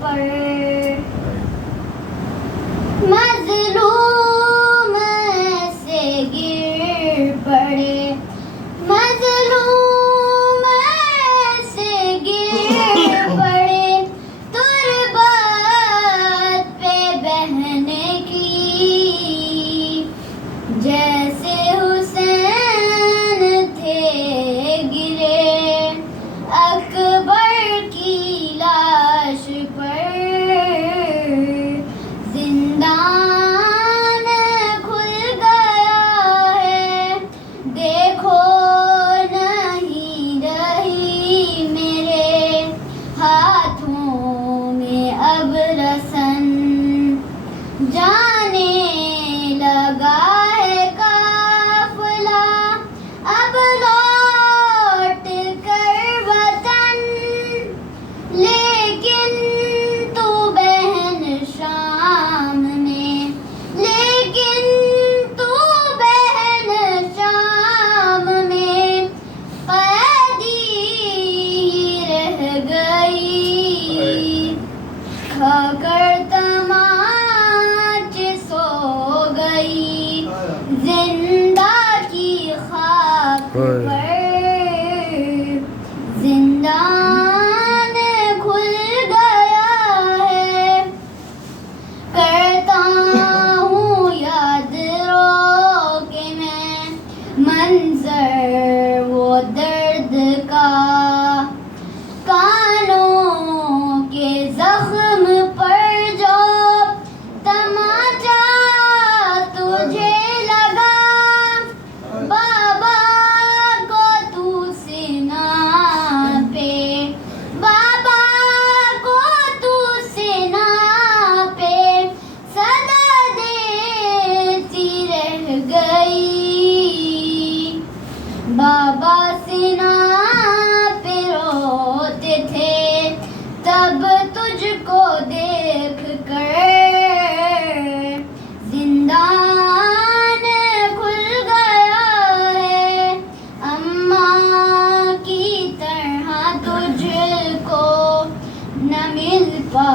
پر مظلوم سے گر پڑے مظلوم سے گر پڑے تربت پہ بہنے کی جیسے حسین تھے گرے اکبر کی لاش پر زندان کھل گیا ہے دیکھو نہیں رہی میرے ہاتھوں میں اب رسن جانے لگا ہے قافلہ اب لوٹ کر وطن لیکن تو بہن شام میں لیکن تو بہن شام میں قیدی رہ گئی کھا کر تماچے سو گئی زندہ کی خاک پر زندان کھل گیا ہے کرتا ہوں یاد رو کہ میں منظر وہ درد کا کانوں کے زخم پر جو تماچا تجھے لگا بابا کو تو سینا پہ بابا کو تو سینا پہ صدا دیتی رہ گئی بابا سینا پہ روتے تھے تب تجھ کو دیکھ کر زندان کھل گیا ہے اماں کی طرح تجھ کو نہ مل پا